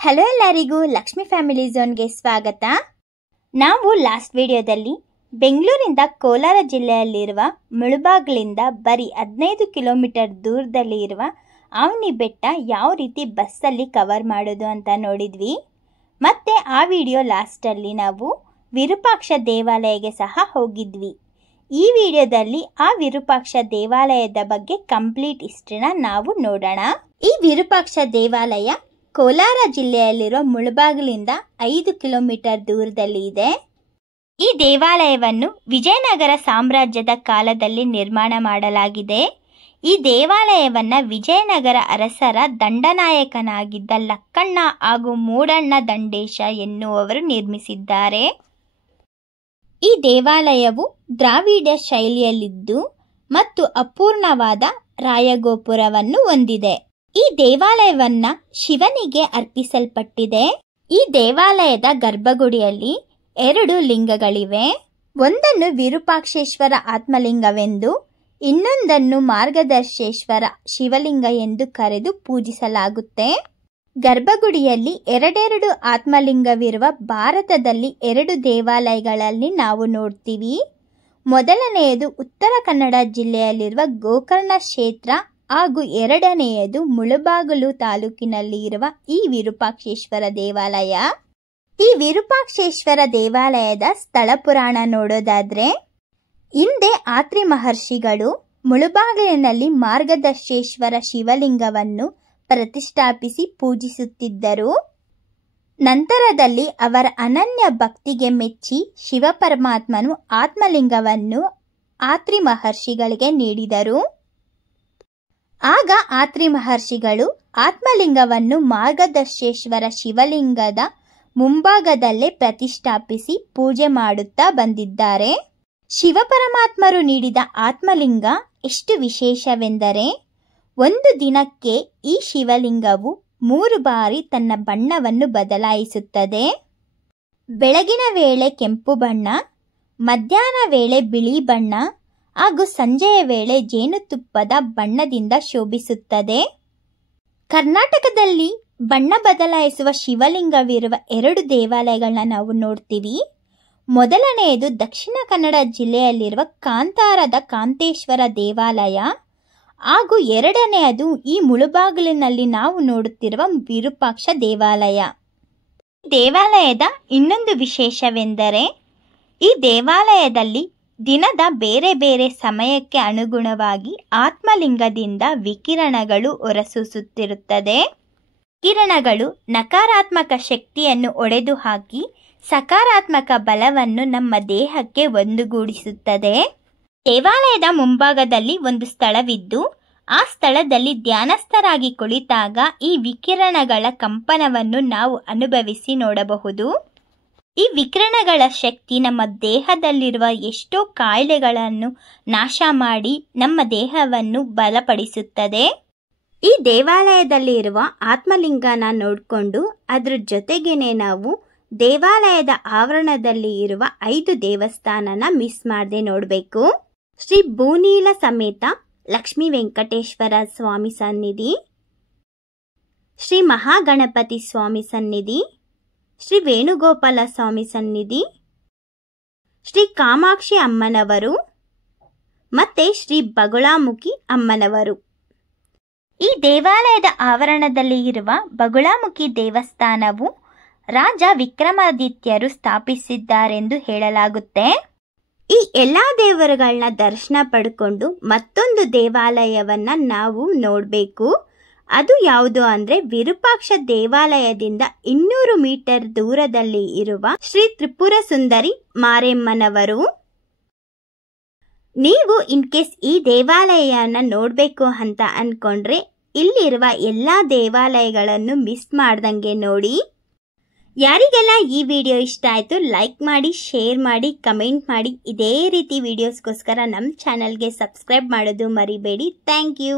Hello ಎಲ್ಲರಿಗೂ Lakshmi family ಝೋನ್ಗೆ ಸ್ವಾಗತ. ನಾವು ಲಾಸ್ಟ್ ವಿಡಿಯೋದಲ್ಲಿ ಬೆಂಗಳೂರಿಂದ ಕೋಲಾರ ಜಿಲ್ಲೆಯಲ್ಲಿರುವ ಮುಳಬಾಗಿಲಿಂದ ಬರೀ 15 ಕಿಲೋಮೀಟರ್ ದೂರದಲ್ಲಿ ಇರುವ ಆವನಿ ಬೆಟ್ಟ ಯಾವ ರೀತಿ ಬಸ್ಸಲ್ಲಿ ಕವರ್ ಮಾಡೋದು ಅಂತ ನೋಡಿದ್ವಿ. ಮತ್ತೆ ಆ ವಿಡಿಯೋ ಲಾಸ್ಟಲ್ಲಿ ನಾವು ವಿರೂಪಾಕ್ಷ ದೇವಾಲಯಕ್ಕೆ ಸಹ ಹೋಗಿದ್ವಿ. ಈ ವಿಡಿಯೋದಲ್ಲಿ ಆ ವಿರೂಪಾಕ್ಷ ದೇವಾಲಯದ ಬಗ್ಗೆ ಕಂಪ್ಲೀಟ್ ಹಿಸ್ಟ್ರಿನ ನಾವು ನೋಡೋಣ. ಈ ವಿರೂಪಾಕ್ಷ ದೇವಾಲಯ ಕೋಲಾರ ಜಿಲ್ಲೆಯಲ್ಲಿರುವ ಮುಳಬಾಗಿಲಿಂದ 5 ಕಿಲೋಮೀಟರ್ ದೂರದಲ್ಲಿ ಇದೆ. ಈ ದೇವಾಲಯವನ್ನು ವಿಜಯನಗರ ಸಾಮ್ರಾಜ್ಯದ ಕಾಲದಲ್ಲಿ ನಿರ್ಮಾಣ ಮಾಡಲಾಗಿದೆ. ಈ ದೇವಾಲಯವನ್ನು ವಿಜಯನಗರ ಅರಸರ ದಂಡನಾಯಕನಾಗಿದ್ದ ಲಕ್ಕಣ್ಣ ಹಾಗೂ ಮೂಡಣ್ಣ ದಂಡೇಶ ಎನ್ನುವವರು ನಿರ್ಮಿಸಿದ್ದಾರೆ. ಈ ದೇವಾಲಯವು ದ್ರಾವಿಡ ಶೈಲಿಯಲ್ಲಿದ್ದು ಮತ್ತು ಅಪೂರ್ಣವಾದ ರಾಯಗೋಪುರವನ್ನು ಹೊಂದಿದೆ. ಈ ದೇವಾಲಯವನ್ನ ಶಿವನಿಗೆ ಅರ್ಪಿಸಲ್ಪಟ್ಟಿದೆ. ಈ ದೇವಾಲಯದ ಗರ್ಭಗುಡಿಯಲ್ಲಿ 2 ಲಿಂಗಗಳಿವೆ. ಒಂದನ್ನು ವಿರೂಪಾಕ್ಷೇಶ್ವರ ಆತ್ಮಲಿಂಗವೆಂದು, ಇನ್ನೊಂದನ್ನು ಮಾರ್ಗದರ್ಶೇಶ್ವರ ಶಿವಲಿಂಗ ಎಂದು ಕರೆದು ಪೂಜಿಸಲಾಗುತ್ತೆ. ಗರ್ಭಗುಡಿಯಲ್ಲಿ 2 ಆತ್ಮಲಿಂಗವಿರುವ ಭಾರತದಲ್ಲಿ 2 ದೇವಾಲಯಗಳಲ್ಲಿ ನಾವು ನೋಡ್ತೀವಿ. ಮೊದಲನೆಯದು ಉತ್ತರ ಕನ್ನಡ ಜಿಲ್ಲೆಯಲ್ಲಿರುವ ಗೋಕರ್ಣ ಕ್ಷೇತ್ರ ಹಾಗೂ ಎರಡನೆಯದು ಮುಳಬಾಗಿಲು ತಾಲೂಕಿನಲ್ಲಿ ಇರುವ ಈ ವಿರೂಪಾಕ್ಷೇಶ್ವರ ದೇವಾಲಯ. ಈ ವಿರೂಪಾಕ್ಷೇಶ್ವರ ದೇವಾಲಯದ ಸ್ಥಳ ಪುರಾಣ ನೋಡೋದಾದ್ರೆ, ಹಿಂದೆ ಆತ್ರಿ ಮಹರ್ಷಿಗಳು ಮುಳಬಾಗಿಲಿನಲ್ಲಿ ಮಾರ್ಗದರ್ಶೇಶ್ವರ ಶಿವಲಿಂಗವನ್ನು ಪ್ರತಿಷ್ಠಾಪಿಸಿ ಪೂಜಿಸುತ್ತಿದ್ದರು. ನಂತರದಲ್ಲಿ ಅವರ ಅನನ್ಯ ಭಕ್ತಿಗೆ ಮೆಚ್ಚಿ ಶಿವಪರಮಾತ್ಮನು ಆತ್ಮಲಿಂಗವನ್ನು ಆತ್ರಿ ಮಹರ್ಷಿಗಳಿಗೆ ನೀಡಿದರು. ಆಗ ಆತ್ರಿ ಮಹರ್ಷಿಗಳು ಆತ್ಮಲಿಂಗವನ್ನು ಮಾರ್ಗದರ್ಶೇಶ್ವರ ಶಿವಲಿಂಗದ ಮುಂಭಾಗದಲ್ಲೇ ಪ್ರತಿಷ್ಠಾಪಿಸಿ ಪೂಜೆ ಮಾಡುತ್ತಾ ಬಂದಿದ್ದಾರೆ. ಶಿವಪರಮಾತ್ಮರು ನೀಡಿದ ಆತ್ಮಲಿಂಗ ಎಷ್ಟು ವಿಶೇಷವೆಂದರೆ, ಒಂದು ದಿನಕ್ಕೆ ಈ ಶಿವಲಿಂಗವು 3 ಬಾರಿ ತನ್ನ ಬಣ್ಣವನ್ನು ಬದಲಾಯಿಸುತ್ತದೆ. ಬೆಳಗಿನ ವೇಳೆ ಕೆಂಪು ಬಣ್ಣ, ಮಧ್ಯಾಹ್ನ ವೇಳೆ ಬಿಳಿ ಬಣ್ಣ ಹಾಗೂ ಸಂಜೆಯ ವೇಳೆ ಜೇನುತುಪ್ಪದ ಬಣ್ಣದಿಂದ ಶೋಭಿಸುತ್ತದೆ. ಕರ್ನಾಟಕದಲ್ಲಿ ಬಣ್ಣ ಬದಲಾಯಿಸುವ ಶಿವಲಿಂಗವಿರುವ 2 ದೇವಾಲಯಗಳನ್ನ ನಾವು ನೋಡ್ತೀವಿ. ಮೊದಲನೆಯದು ದಕ್ಷಿಣ ಕನ್ನಡ ಜಿಲ್ಲೆಯಲ್ಲಿರುವ ಕಾಂತಾರದ ಕಾಂತೇಶ್ವರ ದೇವಾಲಯ ಹಾಗೂ ಎರಡನೆಯದು ಈ ಮುಳಬಾಗಿಲಿನಲ್ಲಿ ನಾವು ನೋಡುತ್ತಿರುವ ವಿರೂಪಾಕ್ಷ ದೇವಾಲಯ. ದೇವಾಲಯದ ಇನ್ನೊಂದು ವಿಶೇಷವೆಂದರೆ, ಈ ದೇವಾಲಯದಲ್ಲಿ ದಿನದ ಬೇರೆ ಬೇರೆ ಸಮಯಕ್ಕೆ ಅನುಗುಣವಾಗಿ ಆತ್ಮಲಿಂಗದಿಂದ ವಿಕಿರಣಗಳು ಹೊರಸೂಸುತ್ತಿರುತ್ತದೆ. ವಿಕಿರಣಗಳು ನಕಾರಾತ್ಮಕ ಶಕ್ತಿಯನ್ನು ಒಡೆದು ಹಾಕಿ ಸಕಾರಾತ್ಮಕ ಬಲವನ್ನು ನಮ್ಮ ದೇಹಕ್ಕೆ ಒಂದುಗೂಡಿಸುತ್ತದೆ. ದೇವಾಲಯದ ಮುಂಭಾಗದಲ್ಲಿ ಒಂದು ಸ್ಥಳವಿದ್ದು, ಆ ಸ್ಥಳದಲ್ಲಿ ಧ್ಯಾನಸ್ಥರಾಗಿ ಕುಳಿತಾಗ ಈ ವಿಕಿರಣಗಳ ಕಂಪನವನ್ನು ನಾವು ಅನುಭವಿಸಿ ನೋಡಬಹುದು. ಈ ವಿಕಿರಣಗಳ ಶಕ್ತಿ ನಮ್ಮ ದೇಹದಲ್ಲಿರುವ ಎಷ್ಟೋ ಕಾಯಿಲೆಗಳನ್ನು ನಾಶ ಮಾಡಿ ನಮ್ಮ ದೇಹವನ್ನು ಬಲಪಡಿಸುತ್ತದೆ. ಈ ದೇವಾಲಯದಲ್ಲಿ ಇರುವ ಆತ್ಮಲಿಂಗನ ನೋಡಿಕೊಂಡು ಅದರ ಜೊತೆಗೇನೆ ನಾವು ದೇವಾಲಯದ ಆವರಣದಲ್ಲಿ ಇರುವ 5 ದೇವಸ್ಥಾನನ ಮಿಸ್ ಮಾಡದೆ ನೋಡಬೇಕು. ಶ್ರೀ ಭೂನೀಲ ಸಮೇತ ಲಕ್ಷ್ಮೀ ವೆಂಕಟೇಶ್ವರ ಸ್ವಾಮಿ ಸನ್ನಿಧಿ, ಶ್ರೀ ಮಹಾಗಣಪತಿ ಸ್ವಾಮಿ ಸನ್ನಿಧಿ, ಶ್ರೀ ವೇಣುಗೋಪಾಲ ಸ್ವಾಮಿ ಸನ್ನಿಧಿ, ಶ್ರೀ ಕಾಮಾಕ್ಷಿ ಅಮ್ಮನವರು ಮತ್ತೆ ಶ್ರೀ ಬಗುಳಾಮುಖಿ ಅಮ್ಮನವರು. ಈ ದೇವಾಲಯದ ಆವರಣದಲ್ಲಿ ಇರುವ ಬಗುಳಾಮುಖಿ ದೇವಸ್ಥಾನವು ರಾಜ ವಿಕ್ರಮಾದಿತ್ಯರು ಸ್ಥಾಪಿಸಿದ್ದಾರೆಂದು ಹೇಳಲಾಗುತ್ತೆ. ಈ ಎಲ್ಲ ದೇವರುಗಳನ್ನ ದರ್ಶನ ಪಡ್ಕೊಂಡು ಮತ್ತೊಂದು ದೇವಾಲಯವನ್ನ ನಾವು ನೋಡಬೇಕು. ಅದು ಯಾವುದು ಅಂದರೆ, ವಿರೂಪಾಕ್ಷ ದೇವಾಲಯದಿಂದ 200 ಮೀಟರ್ ದೂರದಲ್ಲಿ ಇರುವ ಶ್ರೀ ತ್ರಿಪುರ ಸುಂದರಿ ಮಾರೆಮ್ಮನವರು. ನೀವು ಇನ್ ಕೇಸ್ ಈ ದೇವಾಲಯನ ನೋಡಬೇಕು ಅಂತ ಅನ್ಕೊಂಡ್ರೆ ಇಲ್ಲಿರುವ ಎಲ್ಲ ದೇವಾಲಯಗಳನ್ನು ಮಿಸ್ ಮಾಡ್ದಂಗೆ ನೋಡಿ. ಯಾರಿಗೆಲ್ಲ ಈ ವಿಡಿಯೋ ಇಷ್ಟ ಆಯಿತು ಲೈಕ್ ಮಾಡಿ, ಶೇರ್ ಮಾಡಿ, ಕಮೆಂಟ್ ಮಾಡಿ. ಇದೇ ರೀತಿ ವಿಡಿಯೋಸ್ಗೋಸ್ಕರ ನಮ್ಮ ಚಾನಲ್ಗೆ ಸಬ್ಸ್ಕ್ರೈಬ್ ಮಾಡೋದು ಮರಿಬೇಡಿ. Thank you.